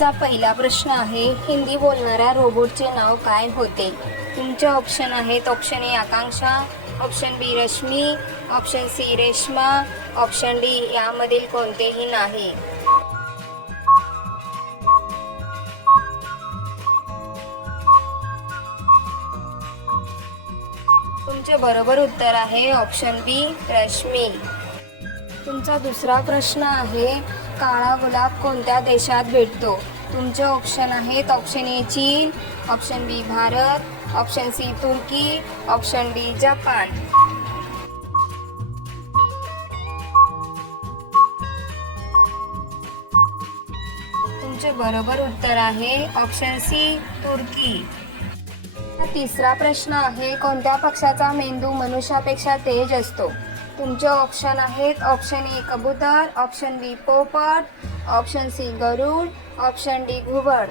तुमचा पहिला प्रश्न आहे, हिंदी बोलणाऱ्या रोबोटचे नाव काय होते? तुमचे ऑप्शन आहेत option A Akanksha, option B Rashmi, option C Reshma, option D यामधील कोणतेही नाही. तुमचे बरोबर उत्तर आहे ऑप्शन बी रश्मी. तुमचा दुसरा प्रश्न आहे, काळा गुलाब कोणत्या देशात भेटतो? तुमचे ऑप्शन आहेत ऑप्शन ए चीन, ऑप्शन बी भारत, ऑप्शन सी तुर्की, ऑप्शन डी जपान. तुमचे बरोबर उत्तर आहे ऑप्शन सी तुर्की. तिसरा प्रश्न आहे, कोणत्या पक्षाचा मेंदू मनुष्यापेक्षा तेज असतो? तुमचे ऑप्शन आहेत ऑप्शन ए कबूतर, ऑप्शन बी पोपट, ऑप्शन सी गरुड, ऑप्शन डी घुबड.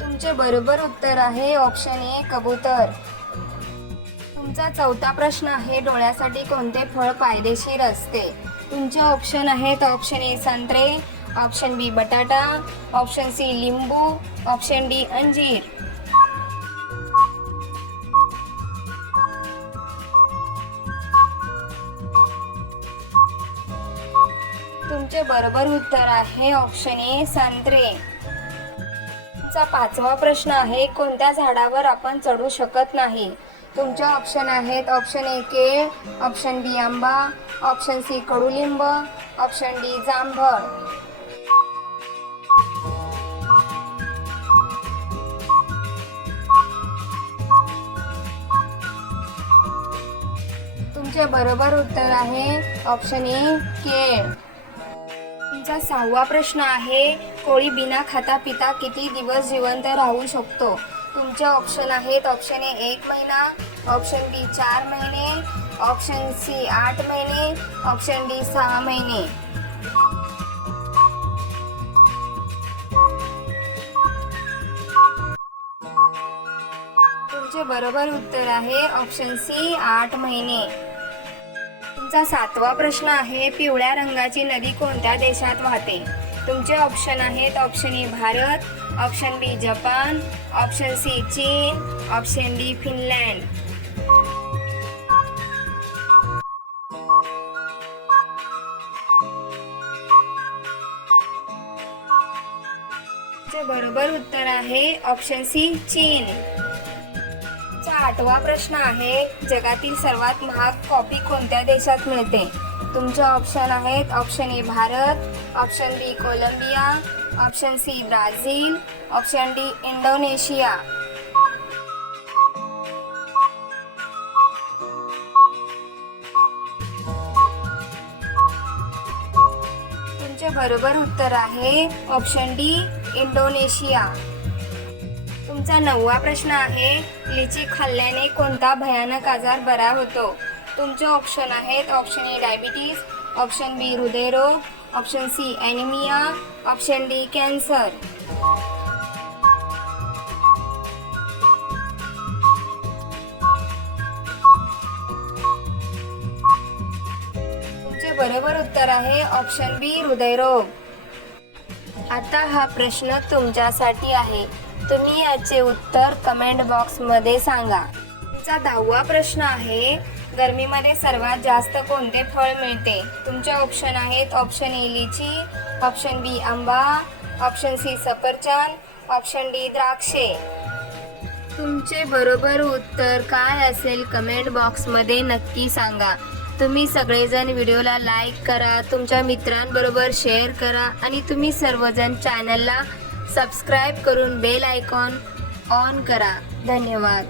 तुमचे बरोबर उत्तर आहे ऑप्शन ए कबूतर. तुमचा चौथा प्रश्न आहे, डोळ्यासाठी कोणते फळ फायदेशीर असते? तुमचे ऑप्शन आहेत ऑप्शन ए संत्रे, ऑप्शन बी बटाटा, ऑप्शन सी लिंबू, ऑप्शन डी अंजीर. तुमचे बरोबर उत्तर आहे ऑप्शन ए संत्रे. तुमचा पाचवा प्रश्न आहे, कोणत्या झाडावर आपण चढू शकत नाही? तुमचे ऑप्शन आहेत ऑप्शन ए केळ, ऑप्शन बी आंबा, ऑप्शन सी कडुलिंब, ऑप्शन डी जांभळ. तुमचे बरोबर उत्तर आहे ऑप्शन ए केळ. तुमचा सहावा प्रश्न आहे, कोळी बिना खाता पिता किती दिवस जिवंत राहू शकतो? तुमचे ऑप्शन आहेत ऑप्शन ए 1 महिना, ऑप्शन बी 4 महिने, ऑप्शन सी 8 महिने, ऑप्शन डी 6 महिने. तुमचे बरोबर उत्तर आहे ऑप्शन सी 8 महिने. तुमचा सातवा प्रश्न आहे, पिवळ्या रंगाची नदी कोणत्या देशात वाहते? तुमचे ऑप्शन आहेत option A Bharat, option B Japan, option C चीन, ऑप्शन डी फिनलँड. तुमचे बरोबर उत्तर आहे ऑप्शन सी चीन. आठवा प्रश्न आहे, जगातील सर्वात महाग कॉफी कोणत्या देशात मिळते? तुमचे ऑप्शन आहेत option A Bharat, option B Colombia, option C Brazil, option D Indonesia. तुमचे बरोबर उत्तर आहे ऑप्शन डी इंडोनेशिया. तुमचा नववा प्रश्न आहे, लिची खाल्ल्याने कोणता भयानक आजार बरा होतो? तुमचे ऑप्शन आहेत option A diabetes, option B हृदयरोग, option C anaemia, option D cancer. तुमचे बरोबर उत्तर आहे ऑप्शन बी हृदयरोग. आता हा प्रश्न तुमच्यासाठी आहे, तुम्ही याचे उत्तर कमेंट बॉक्समध्ये सांगा. तुमचा 10वा प्रश्न आहे, गरमीमध्ये सर्वात जास्त कोणते फळ मिळते? तुमचे ऑप्शन आहेत ऑप्शन ए लिची, ऑप्शन बी आंबा, ऑप्शन सी सफरचंद, ऑप्शन डी द्राक्षे. तुमचे बरोबर उत्तर काय असेल कमेंट बॉक्समध्ये नक्की सांगा. तुम्ही सगळेजण व्हिडिओला लाईक करा, तुमच्या मित्रांबरोबर शेअर करा आणि तुम्ही सर्वजण चॅनलला सबस्क्राईब करून बेल आयकॉन ऑन करा. धन्यवाद.